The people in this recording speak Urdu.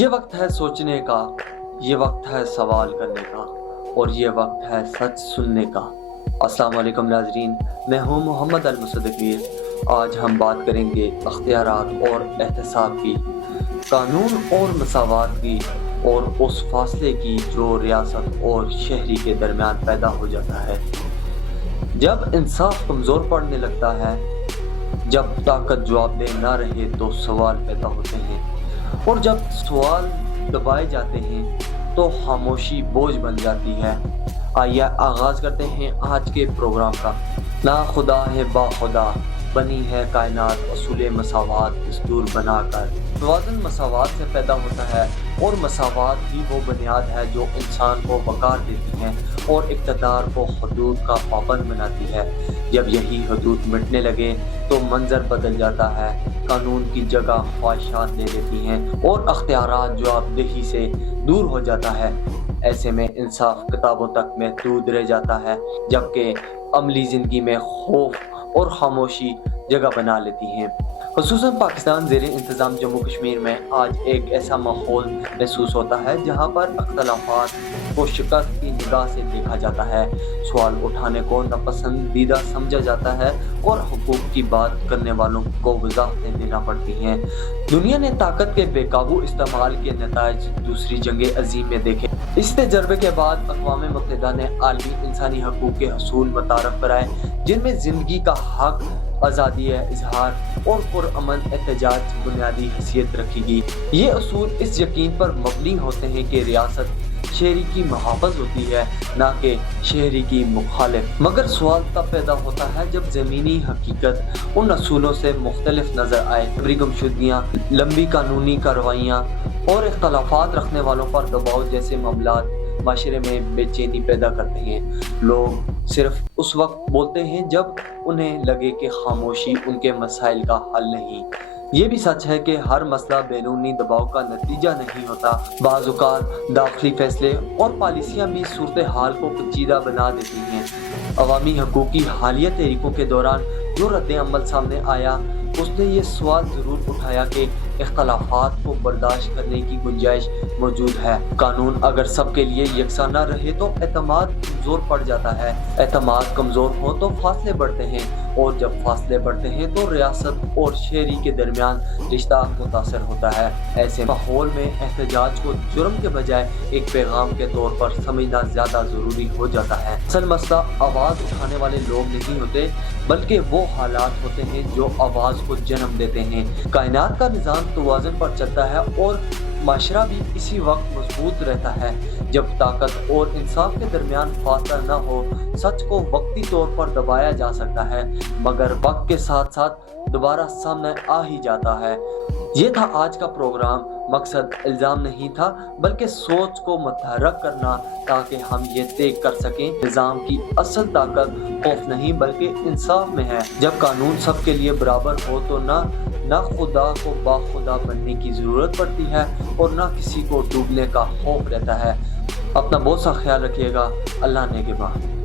یہ وقت ہے سوچنے کا، یہ وقت ہے سوال کرنے کا، اور یہ وقت ہے سچ سننے کا۔ السلام علیکم ناظرین، میں ہوں محمد المصدقیر۔ آج ہم بات کریں گے اختیارات اور احتساب کی، قانون اور مساوات کی، اور اس فاصلے کی جو ریاست اور شہری کے درمیان پیدا ہو جاتا ہے جب انصاف کمزور پڑنے لگتا ہے، جب طاقت جواب دہ نہ رہے تو سوال پیدا ہوتے ہیں، اور جب سوال دبائے جاتے ہیں تو خاموشی بوجھ بن جاتی ہے۔ آئیے آغاز کرتے ہیں آج کے پروگرام کا۔ نا خدا ہے با خدا، بنی ہے کائنات اصول مساوات دستور بنا کر۔ توازن مساوات سے پیدا ہوتا ہے، اور مساوات ہی وہ بنیاد ہے جو انسان کو وقار دیتی ہے اور اقتدار کو حدود کا پابند بناتی ہے۔ جب یہی حدود مٹنے لگے تو منظر بدل جاتا ہے، قانون کی جگہ خواہشات لے لیتی ہیں اور اختیارات جواب دہی سے دور ہو جاتا ہے۔ ایسے میں انصاف کتابوں تک محدود رہ جاتا ہے، جبکہ عملی زندگی میں خوف اور خاموشی جگہ بنا لیتی ہیں۔ خصوصاً پاکستان زیر انتظام جموں کشمیر میں آج ایک ایسا ماحول محسوس ہوتا ہے جہاں پر اختلافات کو شکست کی نگاہ سے دیکھا جاتا ہے، سوال اٹھانے کو ناپسندیدہ سمجھا جاتا ہے، اور حقوق کی بات کرنے والوں کو وضاحتیں دینا پڑتی ہیں۔ دنیا نے طاقت کے بے قابو استعمال کے نتائج دوسری جنگ عظیم میں دیکھے۔ اس تجربے کے بعد اقوام متحدہ نے عالمی انسانی حقوق کے اصول متعارف کرائے، جن میں زندگی کا حق، آزادی اظہار اور پرامن احتجاج بنیادی حیثیت رکھی گئی۔ یہ اصول اس یقین پر مبنی ہوتے ہیں کہ ریاست شہری کی محافظ ہوتی ہے، نہ کہ شہری کی مخالف۔ مگر سوال تب پیدا ہوتا ہے جب زمینی حقیقت ان اصولوں سے مختلف نظر آئے۔ جبری گمشدگیاں، لمبی قانونی کارروائیاں اور اختلافات رکھنے والوں پر دباؤ جیسے معاملات معاشرے میں بے چینی پیدا کرتے ہیں۔ لوگ صرف اس وقت بولتے ہیں جب انہیں لگے کہ خاموشی ان کے مسائل کا حل نہیں۔ یہ بھی سچ ہے کہ ہر مسئلہ بیرونی دباؤ کا نتیجہ نہیں ہوتا۔ بعض اوقات داخلی فیصلے اور پالیسیاں بھی صورتحال کو پیچیدہ بنا دیتی ہیں۔ عوامی حقوق کی حالیہ تحریکوں کے دوران جو رد عمل سامنے آیا، اس نے یہ سوال ضرور اٹھایا کہ اختلافات کو برداشت کرنے کی گنجائش موجود ہے۔ قانون اگر سب کے لیے یکساں نہ رہے تو اعتماد کمزور پڑ جاتا ہے، اعتماد کمزور ہو تو فاصلے بڑھتے ہیں، اور جب فاصلے بڑھتے ہیں تو ریاست اور شہری کے درمیان رشتہ متاثر ہوتا ہے۔ ایسے ماحول میں احتجاج کو جرم کے بجائے ایک پیغام کے طور پر سمجھنا زیادہ ضروری ہو جاتا ہے۔ اصل مسئلہ آواز اٹھانے والے لوگ نہیں ہوتے، بلکہ وہ حالات ہوتے ہیں جو آواز کو جنم دیتے ہیں۔ کائنات کا نظام توازن پر چلتا ہے، اور معاشرہ بھی اسی وقت مضبوط رہتا ہے جب طاقت اور انصاف کے درمیان فاصلہ نہ ہو۔ سچ کو وقتی طور پر دبایا جا سکتا ہے، مگر وقت کے ساتھ ساتھ دوبارہ سامنے آ ہی جاتا ہے۔ یہ تھا آج کا پروگرام۔ مقصد الزام نہیں تھا، بلکہ سوچ کو متحرک کرنا، تاکہ ہم یہ طے کر سکیں نظام کی اصل طاقت خوف نہیں بلکہ انصاف میں ہے۔ جب قانون سب کے لیے برابر ہو تو نہ خدا کو با خدا بننے کی ضرورت پڑتی ہے، اور نہ کسی کو ڈوبنے کا خوف رہتا ہے۔ اپنا بہت سا خیال رکھیے گا۔ اللہ نگہبان۔